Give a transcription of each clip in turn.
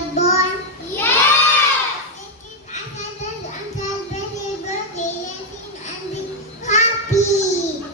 was born? Yes! It is another uncle birthday and be happy.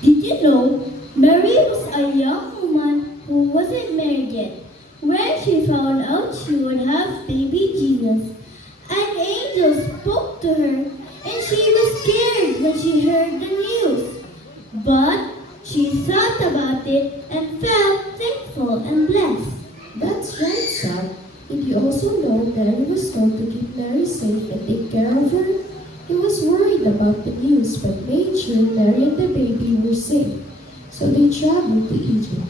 Did you know Mary was a young woman who wasn't married yet when she found out she would have baby Jesus? An angel spoke to her and she was scared when she heard the news. But she thought about it and felt thankful and blessed. That's right, Sam. Did you also know Mary was told to keep Mary safe and take care of her? He was worried about the news but made sure Mary and the baby were safe. So they traveled to Egypt.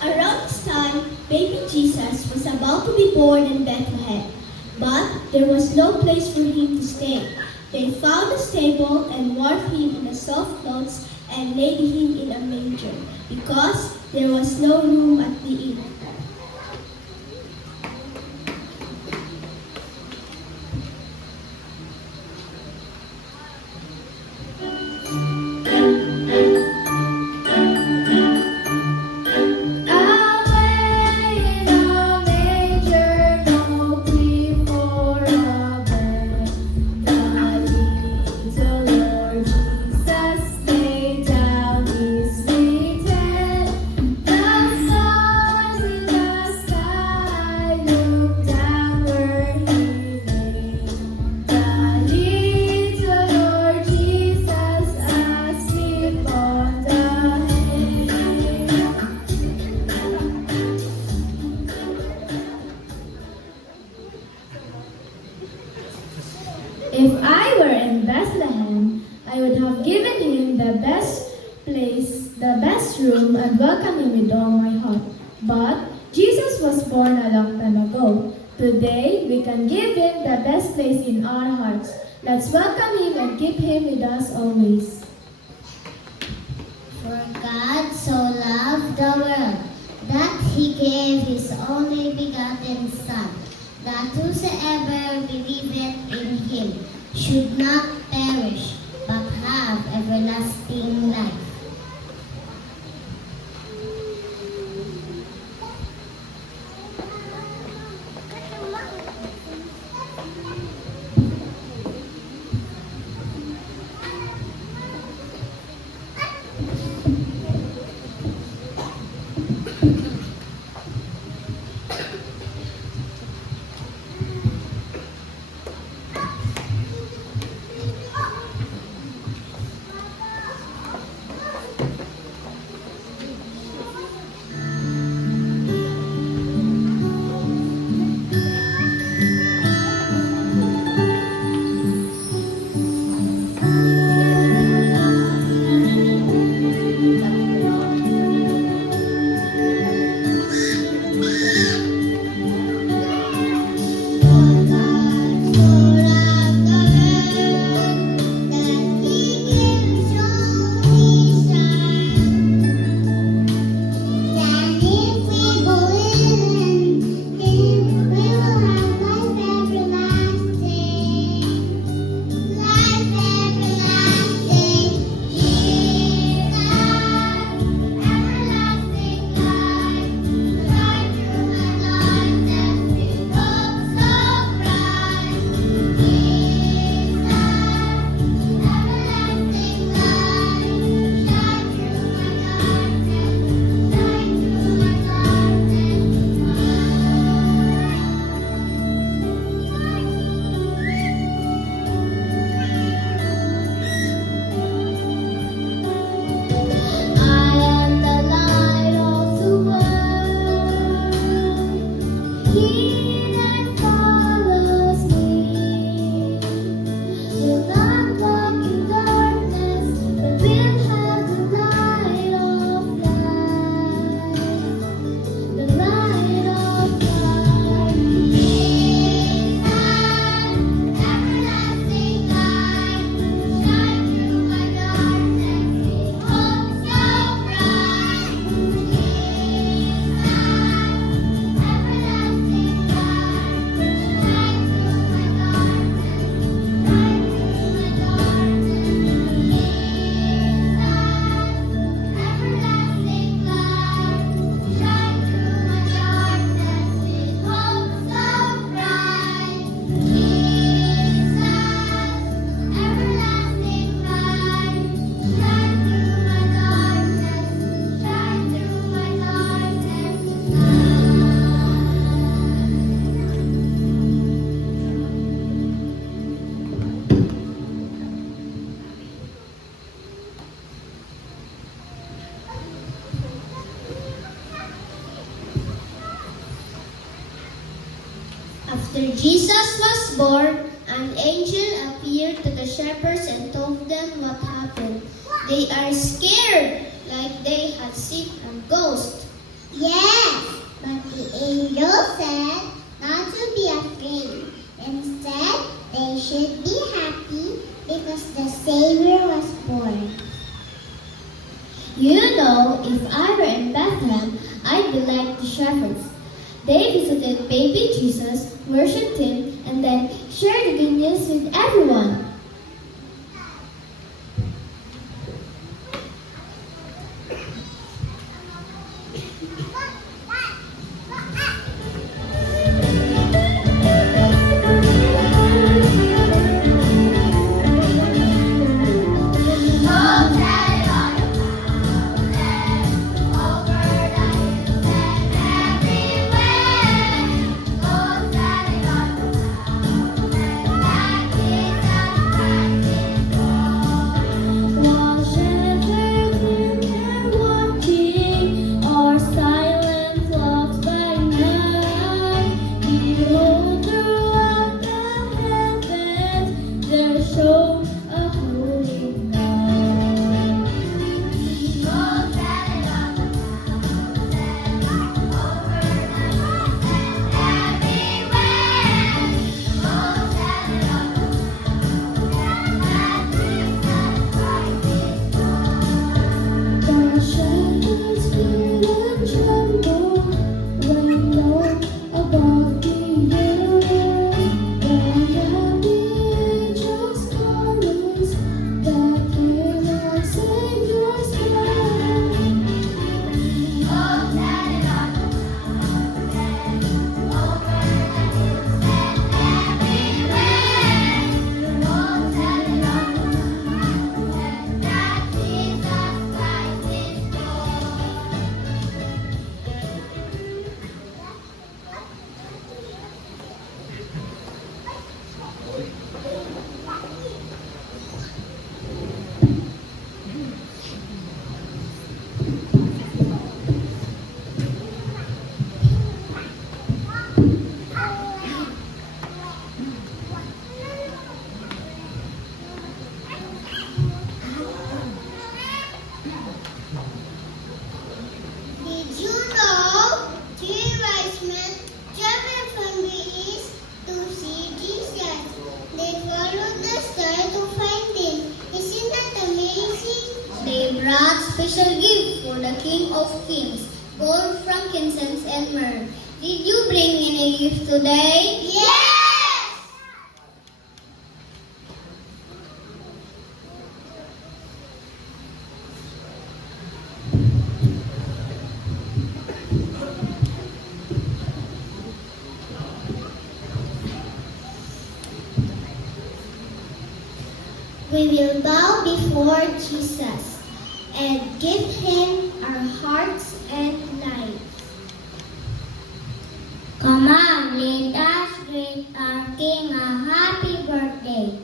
Around this time, baby Jesus was about to be born in Bethlehem, but there was no place for him to stay. They found a stable and warmed him in the soft clothes and laid him in a manger, because there was no room at the inn. If I were in Bethlehem, I would have given him the best place, the best room, and welcomed him with all my heart. But Jesus was born a long time ago. Today, we can give him the best place in our hearts. Let's welcome him and keep him with us always. For God so loved the world that he gave his only begotten Son, that whosoever believeth in him should not perish, but have everlasting life. After Jesus was born, an angel appeared to the shepherds and told them what happened. They are scared, like they had seen a ghost. Yes, but the angel said not to be afraid. Instead, they should be happy because the Savior was born. You know, if I were in Bethlehem, I'd be like the shepherds. They visited baby Jesus, worshipped him, and then shared the good news with everyone. While shepherds were watching, our silent flocks by night, behold, throughout the heavens there shone a holy light. The shepherds feared and trembled when lo, above the earth rang the angels' chorus that came our Savior's birth. Did you know three wise men traveled from the east to see Jesus? They followed the star to find him. Isn't that amazing? They brought special gifts for the King of Kings, gold, frankincense, and myrrh. Did you bring any gift today? Yes! We will bow before Jesus and give him our hearts and lives. Come on, let us greet our King a happy birthday.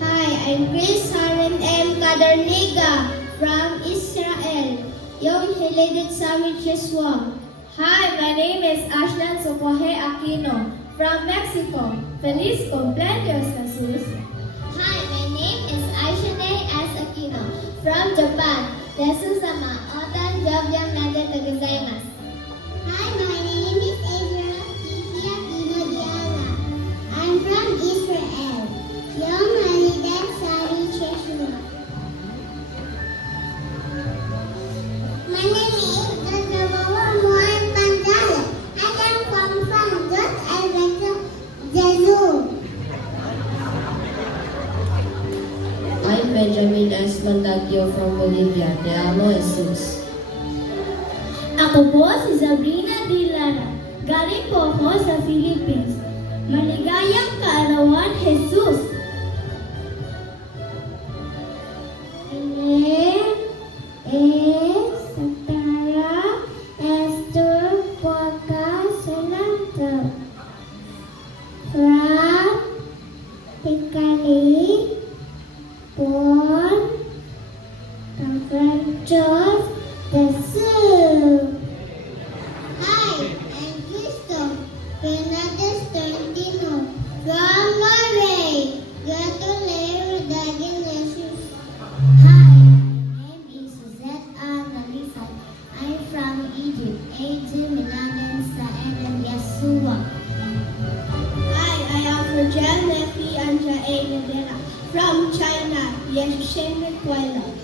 Hi, I'm Chris Haren M. Kadarniga from Israel. Yung Hilidit Samit Yeshua. Hi, my name is Ashlan Sokohe Aquino from Mexico. Feliz cumpleaños, Jesus. Hi, my name is Aishane S. Aquino from Japan. Desu-sama, otan jobjang nade tagazaimasu. Hi, my name is Adria Kishi Aquino Diana. I'm from Israel. Yung Halidet Sari Cheshua. My name is Dr. Mohan Panjala. I am from Dot Alberto Jesu. I'm Benjamin S. Mandagio from Bolivia. Te amo, Jesus. Ako po si Sabrina Dilara. Galing po ako sa Philippines. Maligayang kaarawan, Jesus! Satara, Esther, adventure of the zoo. Hi, I'm Christoph Fernandez Trentino from Norway. Glad to live with Daddy Lessons. Hi, my name is Suzette Anna Lisan. I'm from Egypt. Age Milagan sa Eden Yasua. Hi, I am Rajel Nefi Anja A. Nadera from China. Yeshushin Twilight.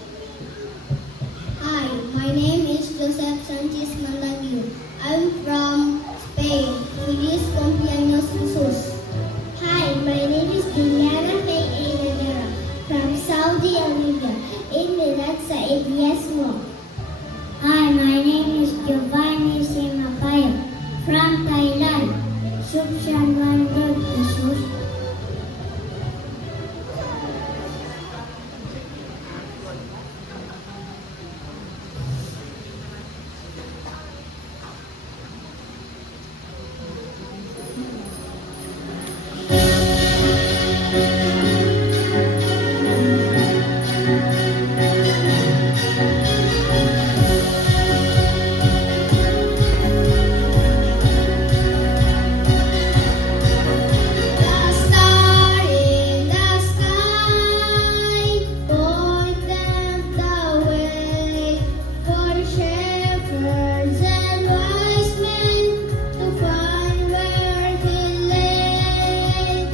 Hi, my name is Joseph Sanchez Mandagio. I'm from Spain. Feliz cumpleaños Jesus. Hi, my name is Juliana May Nadera from Saudi Arabia. Inilad sa Ibyasmo. Hi, my name is Giovanni Simapayo from Thailand. Subshan Wandod Jesus. The star in the sky pointed the way for shepherds and wise men to find where he lay.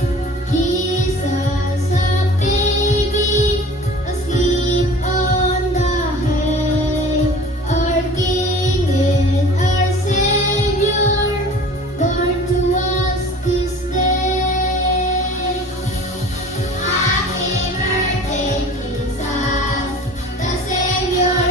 Jesus, a baby, asleep on the hay. Our King and our Savior, born to us this day. Happy birthday, Jesus, the Savior